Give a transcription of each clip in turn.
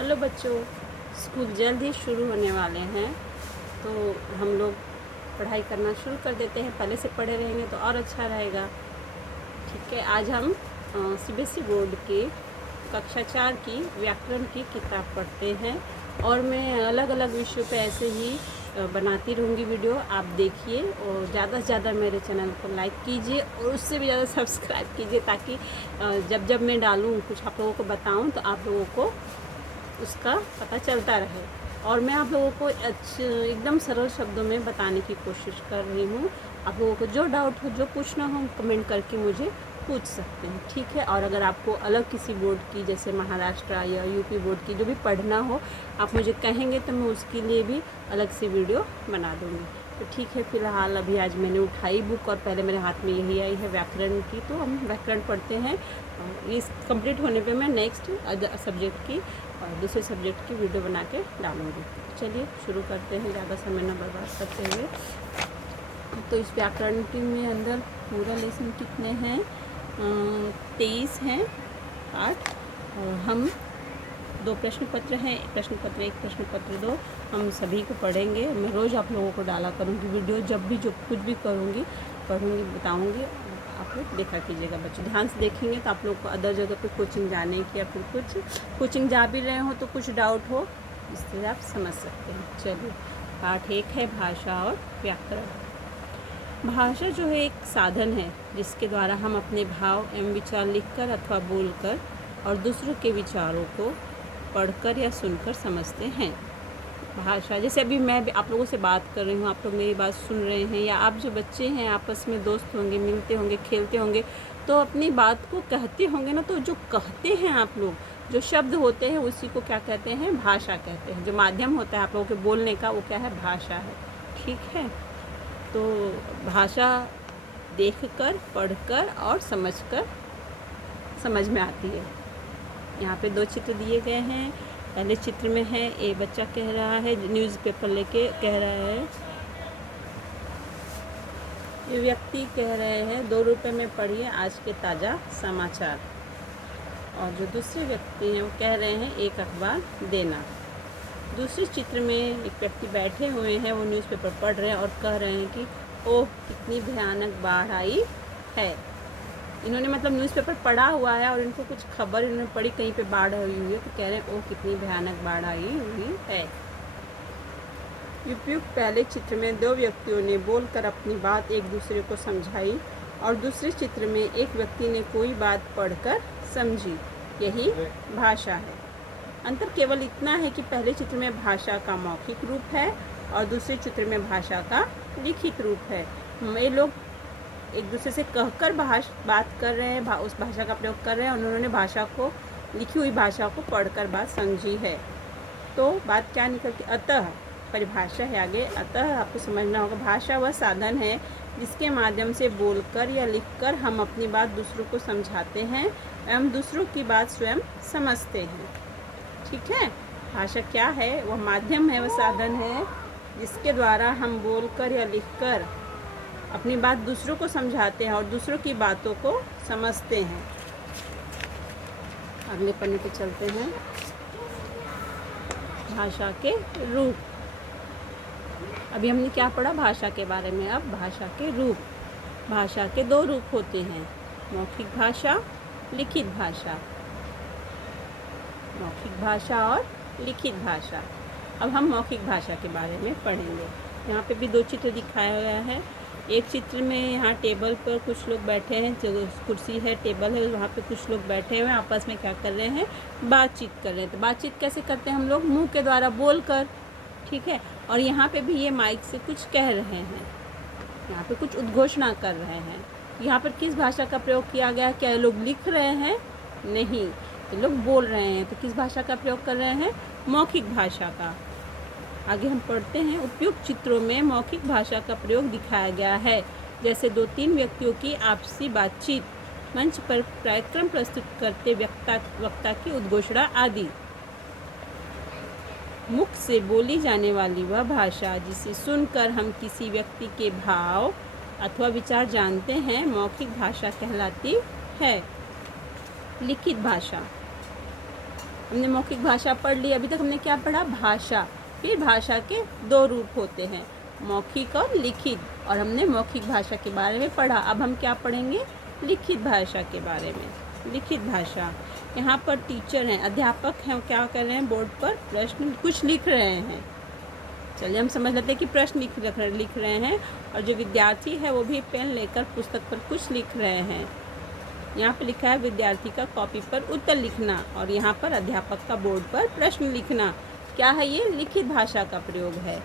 Hello बच्चों, school जल्द ही शुरू होने वाले हैं तो हम लोग पढ़ाई करना शुरू कर देते हैं। पहले से पढ़े रहेंगे तो और अच्छा रहेगा। ठीक है, आज हम सीबीएसई बोर्ड की कक्षा 4 की व्याकरण की किताब पढ़ते हैं और मैं अलग अलग विषयों पे ऐसे ही बनाती रहूँगी वीडियो। आप देखिए और ज़्यादा से ज़्यादा मेरे चैनल को लाइक कीजिए और उससे भी ज़्यादा सब्सक्राइब कीजिए, ताकि जब जब मैं डालूँ कुछ आप लोगों को बताऊँ तो आप लोगों को उसका पता चलता रहे। और मैं आप लोगों को एकदम सरल शब्दों में बताने की कोशिश कर रही हूँ। आप लोगों को जो डाउट हो, जो पूछना हो, कमेंट करके मुझे पूछ सकते हैं। ठीक है, और अगर आपको अलग किसी बोर्ड की, जैसे महाराष्ट्र या यूपी बोर्ड की जो भी पढ़ना हो, आप मुझे कहेंगे तो मैं उसके लिए भी अलग से वीडियो बना दूँगी। तो ठीक है, फ़िलहाल अभी आज मैंने उठाई बुक और पहले मेरे हाथ में यही आई है व्याकरण की, तो हम व्याकरण पढ़ते हैं। इस कंप्लीट होने पे मैं नेक्स्ट सब्जेक्ट की और दूसरे सब्जेक्ट की वीडियो बना के डालूँगी। चलिए शुरू करते हैं, ज़्यादा समय न बर्बाद करते हुए। तो इस व्याकरण के में अंदर पूरा लेसन कितने हैं? 23 हैं पाठ। और हम 2 प्रश्न पत्र हैं, प्रश्न पत्र 1, प्रश्न पत्र 2, हम सभी को पढ़ेंगे। मैं रोज़ आप लोगों को डाला करूँगी वीडियो, जब भी जो कुछ भी करूँगी, पढ़ूँगी, बताऊँगी। आप लोग देखा कीजिएगा बच्चों, ध्यान से देखेंगे तो आप लोग को अदर जगह पे कोचिंग जाने की या फिर कुछ कोचिंग जा भी रहे हो तो कुछ डाउट हो, इससे आप समझ सकते हैं। चलिए, पाठ 1 है भाषा और व्याकरण। भाषा जो है एक साधन है जिसके द्वारा हम अपने भाव एवं विचार लिखकर अथवा बोलकर और दूसरों के विचारों को पढ़कर या सुनकर समझते हैं। भाषा, जैसे अभी मैं भी आप लोगों से बात कर रही हूँ, आप लोग मेरी बात सुन रहे हैं, या आप जो बच्चे हैं आपस में दोस्त होंगे, मिलते होंगे, खेलते होंगे, तो अपनी बात को कहते होंगे ना, तो जो कहते हैं आप लोग, जो शब्द होते हैं उसी को क्या कहते हैं? भाषा कहते हैं। जो माध्यम होता है आप लोगों के बोलने का, वो क्या है? भाषा है। ठीक है, तो भाषा देखकर, पढ़कर और समझकर समझ में आती है। यहाँ पे 2 चित्र दिए गए हैं। पहले चित्र में है, एक बच्चा कह रहा है, न्यूज़पेपर लेके कह रहा है, ये व्यक्ति कह रहे हैं 2 रुपये में पढ़िए आज के ताज़ा समाचार। और जो दूसरे व्यक्ति हैं वो कह रहे हैं 1 अखबार देना। दूसरे चित्र में एक व्यक्ति बैठे हुए हैं, वो न्यूज़पेपर पढ़ रहे हैं और कह रहे हैं कि ओह कितनी भयानक बाढ़ आई है। इन्होंने मतलब न्यूज़पेपर पढ़ा हुआ है और इनको कुछ खबर इन्होंने पढ़ी, कहीं पे बाढ़ आई हुई है, तो कह रहे हैं ओह कितनी भयानक बाढ़ आई हुई है। उपयुक्त पहले चित्र में 2 व्यक्तियों ने बोलकर अपनी बात एक दूसरे को समझाई और दूसरे चित्र में एक व्यक्ति ने कोई बात पढ़कर समझी। यही भाषा है। अंतर केवल इतना है कि पहले चित्र में भाषा का मौखिक रूप है और दूसरे चित्र में भाषा का लिखित रूप है। ये लोग एक दूसरे से कहकर बात कर रहे हैं, उस भाषा का प्रयोग कर रहे हैं, और उन्होंने भाषा को, लिखी हुई भाषा को पढ़कर बात समझी है। तो बात क्या निकलती? अतः, परिभाषा है आगे, अतः आपको समझना होगा, भाषा वह साधन है जिसके माध्यम से बोलकर या लिखकर हम अपनी बात दूसरों को समझाते हैं एवं दूसरों की बात स्वयं समझते हैं। ठीक है, भाषा क्या है? वह माध्यम है, वह साधन है जिसके द्वारा हम बोलकर या लिखकर अपनी बात दूसरों को समझाते हैं और दूसरों की बातों को समझते हैं। अगले पन्ने पे चलते हैं। भाषा के रूप। अभी हमने क्या पढ़ा भाषा के बारे में? अब भाषा के रूप। भाषा के 2 रूप होते हैं, मौखिक भाषा, लिखित भाषा। मौखिक भाषा और लिखित भाषा। अब हम मौखिक भाषा के बारे में पढ़ेंगे। यहाँ पे भी 2 चित्र दिखाया गया है। एक चित्र में यहाँ टेबल पर कुछ लोग बैठे हैं, जो कुर्सी है, टेबल है, वहाँ पे कुछ लोग बैठे हुए हैं, आपस में क्या कर रहे हैं? बातचीत कर रहे हैं। तो बातचीत कैसे करते हैं हम लोग? मुंह के द्वारा बोलकर। ठीक है, और यहाँ पे भी ये माइक से कुछ कह रहे हैं, यहाँ पे कुछ उद्घोषणा कर रहे हैं। यहाँ पर किस भाषा का प्रयोग किया गया? क्या ये लोग लिख रहे हैं? नहीं, ये लोग बोल रहे हैं। तो किस भाषा का प्रयोग कर रहे हैं? मौखिक भाषा का। आगे हम पढ़ते हैं। उपयुक्त चित्रों में मौखिक भाषा का प्रयोग दिखाया गया है, जैसे 2-3 व्यक्तियों की आपसी बातचीत, मंच पर कार्यक्रम प्रस्तुत करते वक्ता की उद्घोषणा आदि। मुख से बोली जाने वाली वह भाषा जिसे सुनकर हम किसी व्यक्ति के भाव अथवा विचार जानते हैं, मौखिक भाषा कहलाती है। लिखित भाषा। हमने मौखिक भाषा पढ़ ली। अभी तक हमने क्या पढ़ा? भाषा। फिर भाषा के दो रूप होते हैं, मौखिक और लिखित, और हमने मौखिक भाषा के बारे में पढ़ा। अब हम क्या पढ़ेंगे? लिखित भाषा के बारे में। लिखित भाषा, यहाँ पर टीचर हैं, अध्यापक हैं, क्या कर रहे हैं? बोर्ड पर प्रश्न कुछ लिख रहे हैं। चलिए हम समझ लेते हैं कि प्रश्न लिख रहे हैं, और जो विद्यार्थी है वो भी पेन लेकर पुस्तक पर कुछ लिख रहे हैं। यहाँ पे लिखा है विद्यार्थी का कॉपी पर उत्तर लिखना, और यहाँ पर अध्यापक का बोर्ड पर प्रश्न लिखना। क्या है ये? लिखित भाषा का प्रयोग है।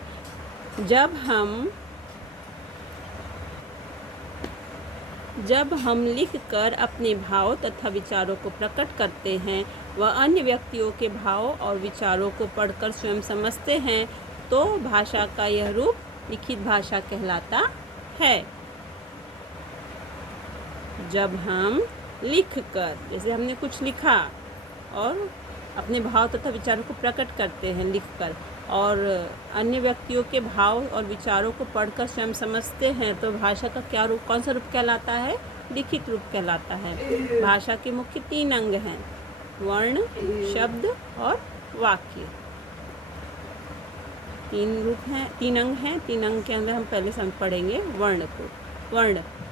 जब हम लिखकर अपने भाव तथा विचारों को प्रकट करते हैं व अन्य व्यक्तियों के भाव और विचारों को पढ़कर स्वयं समझते हैं, तो भाषा का यह रूप लिखित भाषा कहलाता है। जब हम लिखकर, जैसे हमने कुछ लिखा और अपने भाव तथा विचारों को प्रकट करते हैं लिखकर, और अन्य व्यक्तियों के भाव और विचारों को पढ़कर स्वयं समझते हैं, तो भाषा का क्या रूप, कौन सा रूप कहलाता है? लिखित रूप कहलाता है। भाषा के मुख्य 3 अंग हैं, वर्ण, शब्द और वाक्य। 3 रूप हैं, 3 अंग हैं। 3 अंग के अंदर हम पहले पढ़ेंगे वर्ण को।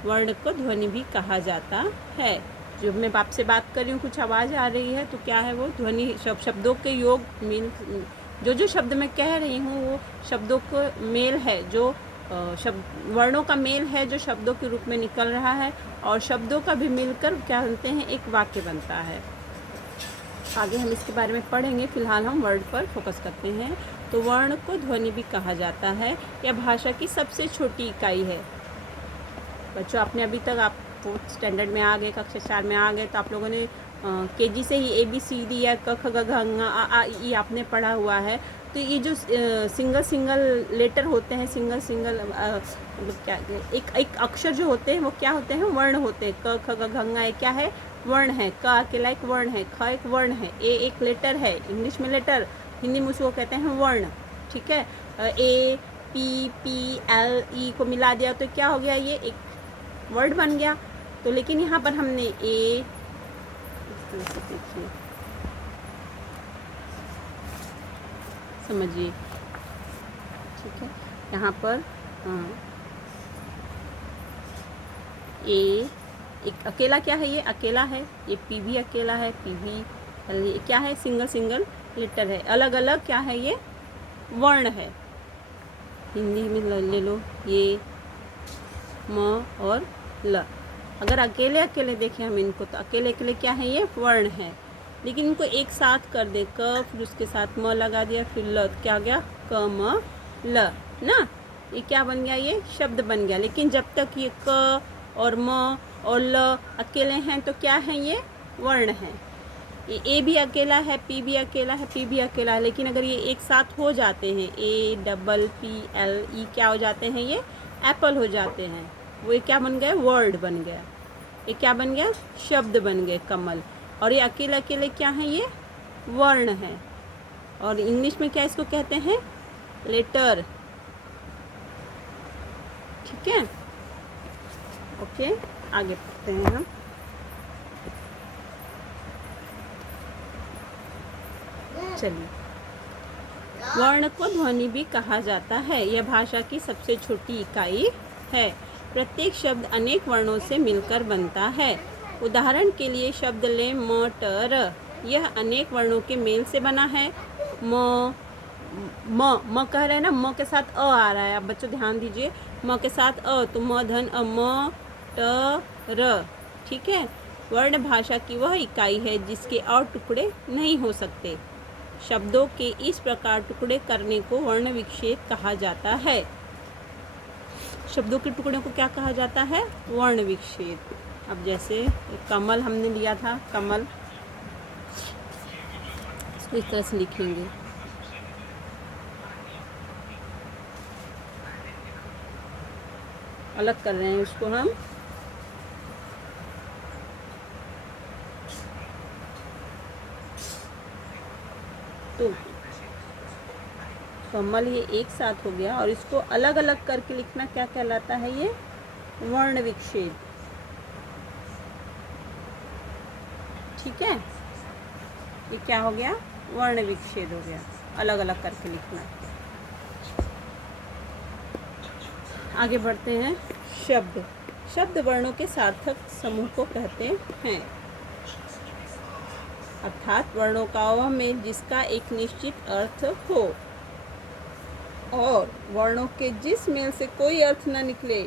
वर्ण को ध्वनि भी कहा जाता है। जो मैं आपसे बात कर रही हूँ, कुछ आवाज़ आ रही है तो क्या है वो? ध्वनि। शब्दों के योग मीन, जो शब्द मैं कह रही हूँ वो शब्दों को मेल है, जो वर्णों का मेल है जो शब्दों के रूप में निकल रहा है, और शब्दों का भी मिलकर क्या बनते हैं? एक वाक्य बनता है। आगे हम इसके बारे में पढ़ेंगे, फिलहाल हम वर्ड पर फोकस करते हैं। तो वर्ण को ध्वनि भी कहा जाता है। यह भाषा की सबसे छोटी इकाई है। बच्चों, आपने अभी तक, आप 4th स्टैंडर्ड में आ गए, कक्षा 4 में आ गए, तो आप लोगों ने KG से ही ABCD या क ख ग घ ङ आ ई आपने पढ़ा हुआ है। तो ये जो सिंगल लेटर होते हैं, सिंगल मतलब क्या, एक अक्षर जो होते हैं वो क्या होते हैं? वर्ण होते हैं। क ख ग घ ङ, क्या है? वर्ण है। क अकेला एक वर्ण है, ख एक वर्ण है, ए एक लेटर है, इंग्लिश में लेटर, हिंदी में उसको कहते हैं वर्ण। ठीक है। A P P L E को मिला दिया तो क्या हो गया? ये एक वर्ड बन गया। तो लेकिन यहाँ पर हमने देखिए, समझिए। ठीक है, यहाँ पर एक अकेला क्या है? ये अकेला है। ये P भी अकेला है, P भी क्या है? सिंगल लेटर है। अलग अलग क्या है? ये वर्ण है। हिंदी में ले लो, ये म और ल। अगर अकेले देखें हम इनको, तो अकेले क्या है? ये वर्ण है। लेकिन इनको एक साथ कर दे, क, फिर उसके साथ म लगा दिया, फिर ल, क्या हो गया? क म ल ना। ये क्या बन गया? ये शब्द बन गया। लेकिन जब तक ये क और म और ल अकेले हैं तो क्या है? ये वर्ण है। ये ए भी अकेला है, P भी अकेला है, P भी अकेला है। लेकिन अगर ये एक साथ हो जाते हैं, APPLE, क्या हो जाते हैं? ये एप्पल हो जाते हैं। वो क्या बन गया? वर्ड बन गया। ये क्या बन गया? शब्द बन गए, कमल। और ये अकेले क्या है? ये वर्ण है। और इंग्लिश में क्या इसको कहते हैं? लेटर। ठीक है, ओके, आगे पढ़ते हैं हम। चलिए, वर्ण को ध्वनि भी कहा जाता है। यह भाषा की सबसे छोटी इकाई है। प्रत्येक शब्द अनेक वर्णों से मिलकर बनता है। उदाहरण के लिए शब्द लें मटर। यह अनेक वर्णों के मेल से बना है। म कह रहे हैं ना, म के साथ अ आ रहा है। अब बच्चों ध्यान दीजिए, म के साथ अ, तो म धन अ, म ट र। ठीक है। वर्ण भाषा की वह इकाई है जिसके और टुकड़े नहीं हो सकते। शब्दों के इस प्रकार टुकड़े करने को वर्ण विच्छेद कहा जाता है। शब्दों के टुकड़ों को क्या कहा जाता है? वर्ण विच्छेद। अब जैसे कमल हमने लिया था, कमल, इसको इस तरह से लिखेंगे। अलग कर रहे हैं इसको हम। तो कमल ये एक साथ हो गया, और इसको अलग अलग करके लिखना क्या कहलाता है? ये वर्ण विच्छेद। ठीक है, ये क्या हो गया, वर्ण विच्छेद हो गया, अलग अलग करके लिखना। आगे बढ़ते हैं। शब्द, शब्द वर्णों के सार्थक समूह को कहते हैं, अर्थात वर्णों का वह मेल जिसका एक निश्चित अर्थ हो और वर्णों के जिस मेल से कोई अर्थ न निकले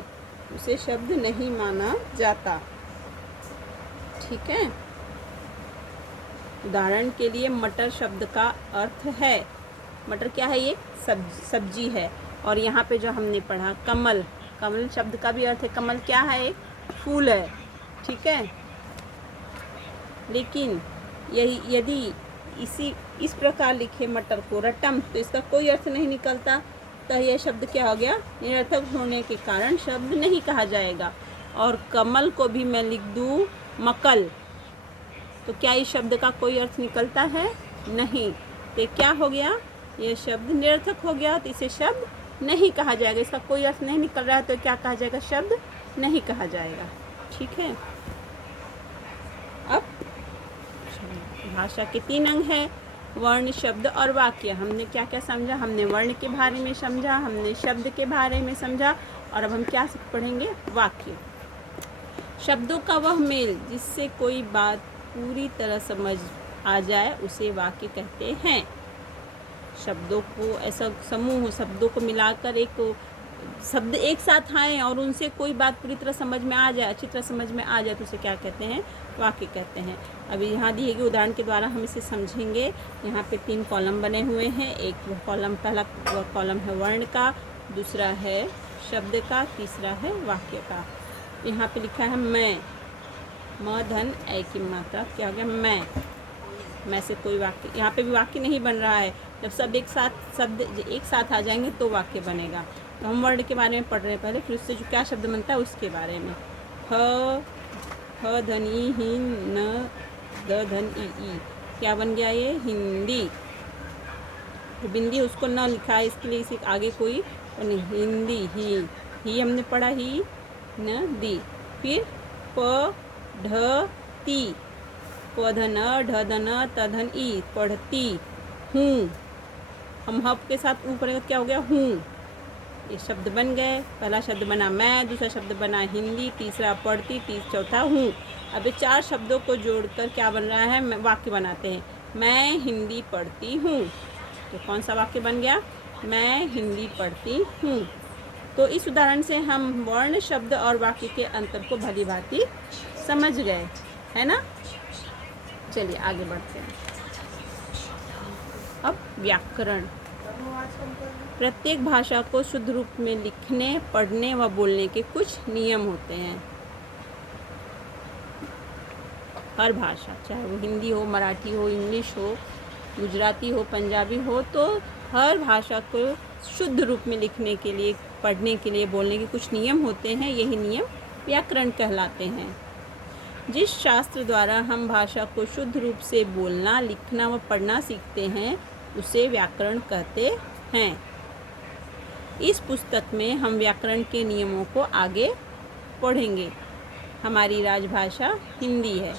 उसे शब्द नहीं माना जाता। ठीक है। उदाहरण के लिए मटर शब्द का अर्थ है, मटर क्या है, ये सब्जी है। और यहाँ पे जो हमने पढ़ा कमल, कमल शब्द का भी अर्थ है, कमल क्या है, एक फूल है। ठीक है। लेकिन यही यदि इस प्रकार लिखे मटर को रटम तो इसका कोई अर्थ नहीं निकलता, तो यह शब्द क्या हो गया, निरर्थक होने के कारण शब्द नहीं कहा जाएगा। और कमल को भी मैं लिख दूँ मकल, तो क्या इस शब्द का कोई अर्थ निकलता है, नहीं। तो क्या हो गया, यह शब्द निरर्थक हो गया, तो इसे शब्द नहीं कहा जाएगा। इसका कोई अर्थ नहीं निकल रहा है तो क्या कहा जाएगा, शब्द नहीं कहा जाएगा। ठीक है। अब भाषा के 3 अंग हैं, वर्ण, शब्द और वाक्य। हमने क्या क्या समझा, हमने वर्ण के बारे में समझा, हमने शब्द के बारे में समझा, और अब हम क्या पढ़ेंगे, वाक्य। शब्दों का वह मेल जिससे कोई बात पूरी तरह समझ आ जाए उसे वाक्य कहते हैं। शब्दों को ऐसा समूह, शब्दों को मिलाकर एक शब्द एक साथ आए और उनसे कोई बात पूरी तरह समझ में आ जाए, अच्छी तरह समझ में आ जाए, तो उसे क्या कहते हैं, वाक्य कहते हैं। अभी यहाँ दिए गए उदाहरण के द्वारा हम इसे समझेंगे। यहाँ पे 3 कॉलम बने हुए हैं। एक कॉलम, पहला कॉलम है वर्ण का, दूसरा है शब्द का, तीसरा है वाक्य का। यहाँ पे लिखा है मैं, म धन ए की मात्रा क्या हो गया, मैं से कोई वाक्य, यहाँ पे भी वाक्य नहीं बन रहा है। जब सब एक साथ, शब्द एक साथ आ जाएंगे तो वाक्य बनेगा। तो हम वर्ड के बारे में पढ़ रहे हैं पहले, फिर उससे जो क्या शब्द बनता है उसके बारे में। ह धन ई, ही न, द धन ई, क्या बन गया ये, हिंदी। जो बिंदी उसको न लिखा है, इसके लिए इसे आगे कोई नहीं, हिंदी। ही हमने पढ़ा, ही न दी। फिर प ढ ती, प धन ढ धन त धन ई, पढ़ती हूँ। हम हब के साथ ऊ करेंगे, क्या हो गया, हूँ। ये शब्द बन गए। पहला शब्द बना मैं, दूसरा शब्द बना हिंदी, तीसरा पढ़ती, चौथा हूँ। अब ये 4 शब्दों को जोड़कर क्या बन रहा है, वाक्य बनाते हैं। मैं हिंदी पढ़ती हूँ, तो कौन सा वाक्य बन गया, मैं हिंदी पढ़ती हूँ। तो इस उदाहरण से हम वर्ण, शब्द और वाक्य के अंतर को भली भांति समझ गए, है ना। चलिए आगे बढ़ते हैं। अब व्याकरण। प्रत्येक भाषा को शुद्ध रूप में लिखने, पढ़ने व बोलने के कुछ नियम होते हैं। हर भाषा, चाहे वो हिंदी हो, मराठी हो, इंग्लिश हो, गुजराती हो, पंजाबी हो, तो हर भाषा को शुद्ध रूप में लिखने के लिए, पढ़ने के लिए, बोलने के कुछ नियम होते हैं। यही नियम व्याकरण कहलाते हैं। जिस शास्त्र द्वारा हम भाषा को शुद्ध रूप से बोलना, लिखना व पढ़ना सीखते हैं उसे व्याकरण कहते हैं। इस पुस्तक में हम व्याकरण के नियमों को आगे पढ़ेंगे। हमारी राजभाषा हिंदी है।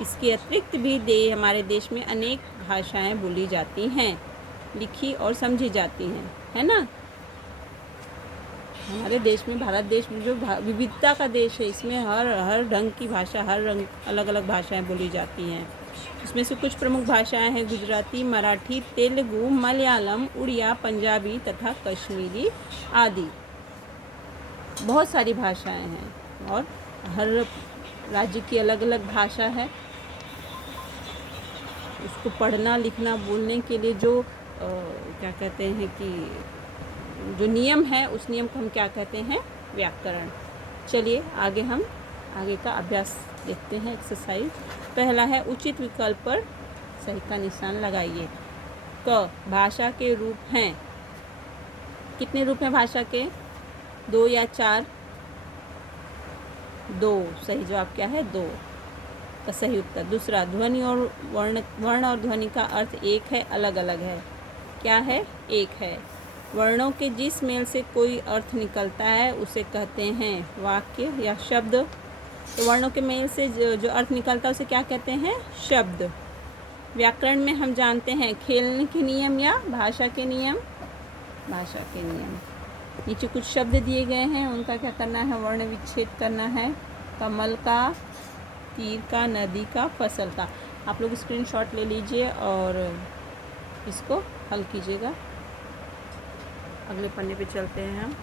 इसके अतिरिक्त भी हमारे देश में अनेक भाषाएं बोली जाती हैं, लिखी और समझी जाती हैं, है ना। हमारे देश में, भारत देश में जो विविधता का देश है, इसमें हर ढंग की भाषा, हर रंग अलग अलग भाषाएं बोली जाती हैं। इसमें से कुछ प्रमुख भाषाएं हैं गुजराती, मराठी, तेलुगु, मलयालम, उड़िया, पंजाबी तथा कश्मीरी आदि। बहुत सारी भाषाएं हैं और हर राज्य की अलग अलग भाषा है। उसको पढ़ना, लिखना, बोलने के लिए जो क्या कहते हैं कि जो नियम है, उस नियम को हम क्या कहते हैं, व्याकरण। चलिए आगे का अभ्यास देखते हैं, एक्सरसाइज। पहला है उचित विकल्प पर सही का निशान लगाइए। क, भाषा के रूप हैं। कितने रूप हैं भाषा के, 2 या 4? 2। सही जवाब क्या है, 2 का सही उत्तर। दूसरा, ध्वनि और वर्ण और ध्वनि का अर्थ एक है, अलग अलग है। क्या है, एक है। वर्णों के जिस मेल से कोई अर्थ निकलता है उसे कहते हैं वाक्य या शब्द। तो वर्णों के मेल से जो अर्थ निकलता है उसे क्या कहते हैं, शब्द। व्याकरण में हम जानते हैं खेलने के नियम या भाषा के नियम। भाषा के नियम। नीचे कुछ शब्द दिए गए हैं, उनका क्या करना है, वर्ण विच्छेद करना है। कमल का, तीर का, नदी का, फसल का। आप लोग स्क्रीनशॉट ले लीजिए और इसको हल कीजिएगा। अगले पन्ने पे चलते हैं हम।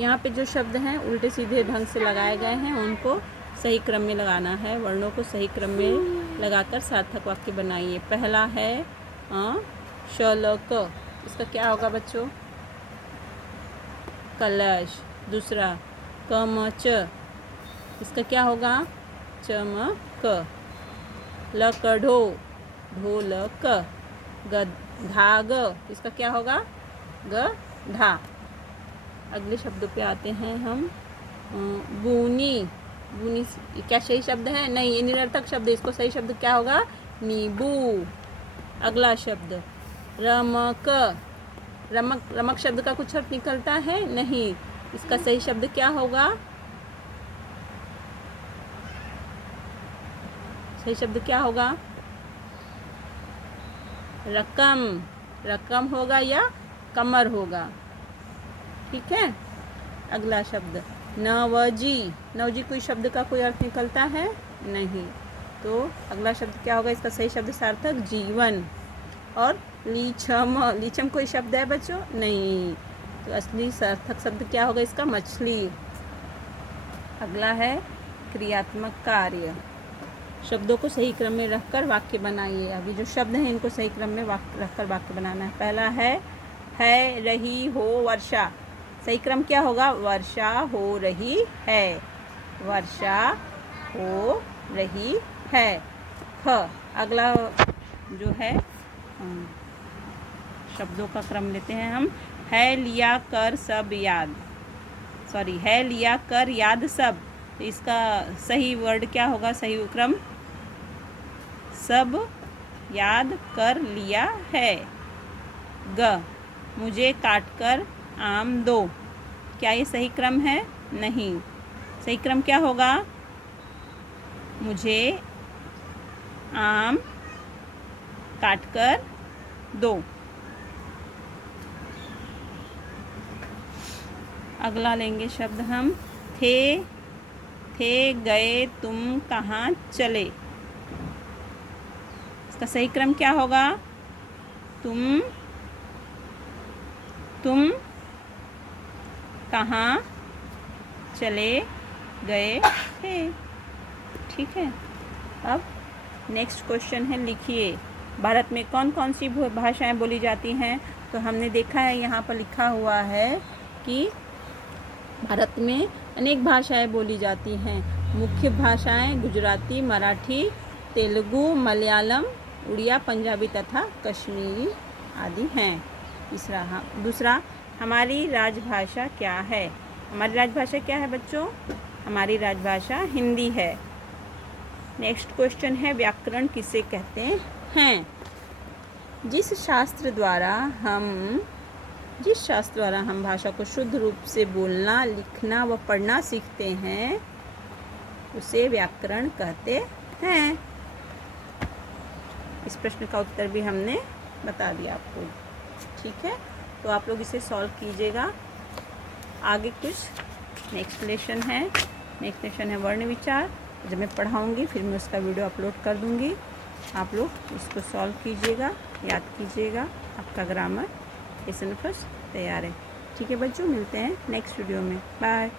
यहाँ पे जो शब्द हैं उल्टे सीधे ढंग से लगाए गए हैं, उनको सही क्रम में लगाना है। वर्णों को सही क्रम में लगाकर सार्थक वाक्य बनाइए। पहला है शलक, इसका क्या होगा बच्चों, कलश। दूसरा कमच, इसका क्या होगा, चमक। लकड़ो, ढोलक। गधाग, इसका क्या होगा, गधा। अगले शब्दों पे आते हैं हम। बूनी, बूनी क्या सही शब्द है, नहीं ये निरर्थक शब्द है, इसको सही शब्द क्या होगा, नींबू। अगला शब्द रमक, रमक, रमक शब्द का कुछ अर्थ निकलता है, नहीं, इसका सही शब्द क्या होगा, सही शब्द क्या होगा, रकम। रकम होगा या कमर होगा, ठीक है। अगला शब्द नवजी, नवजी कोई शब्द का कोई अर्थ निकलता है, नहीं, तो अगला शब्द क्या होगा, इसका सही शब्द सार्थक जीवन। और लीछम, लीछम कोई शब्द है बच्चों, नहीं, तो असली सार्थक शब्द क्या होगा इसका, मछली। अगला है क्रियात्मक कार्य। शब्दों को सही क्रम में रखकर वाक्य बनाइए। अभी जो शब्द हैं इनको सही क्रम में रखकर वाक्य बनाना है। पहला है रही हो वर्षा, सही क्रम क्या होगा, वर्षा हो रही है, वर्षा हो रही है। ख, अगला जो है शब्दों का क्रम लेते हैं हम। है लिया कर सब याद, सॉरी है लिया कर याद सब, तो इसका सही वर्ड क्या होगा, सही क्रम, सब याद कर लिया है। ग, मुझे काटकर आम दो, क्या ये सही क्रम है, नहीं, सही क्रम क्या होगा, मुझे आम काटकर दो। अगला लेंगे शब्द हम। थे गए तुम कहाँ चले, इसका सही क्रम क्या होगा, तुम कहाँ चले गए थे, ठीक है। अब नेक्स्ट क्वेश्चन है, लिखिए भारत में कौन कौन सी भाषाएं बोली जाती हैं। तो हमने देखा है यहाँ पर लिखा हुआ है कि भारत में अनेक भाषाएं बोली जाती हैं। मुख्य भाषाएं गुजराती, मराठी, तेलुगु, मलयालम, उड़िया, पंजाबी तथा कश्मीरी आदि हैं। दूसरा हमारी राजभाषा क्या है। हमारी राजभाषा क्या है बच्चों, हमारी राजभाषा हिंदी है। नेक्स्ट क्वेश्चन है, व्याकरण किसे कहते हैं। जिस शास्त्र द्वारा हम भाषा को शुद्ध रूप से बोलना, लिखना व पढ़ना सीखते हैं उसे व्याकरण कहते हैं। इस प्रश्न का उत्तर भी हमने बता दिया आपको, ठीक है। तो आप लोग इसे सॉल्व कीजिएगा। आगे कुछ नेक्स्ट लेसन है वर्ण विचार। जब मैं पढ़ाऊँगी फिर मैं उसका वीडियो अपलोड कर दूँगी। आप लोग इसको सॉल्व कीजिएगा, याद कीजिएगा। आपका ग्रामर लेसन फर्स्ट तैयार है, ठीक है बच्चों। मिलते हैं नेक्स्ट वीडियो में, बाय।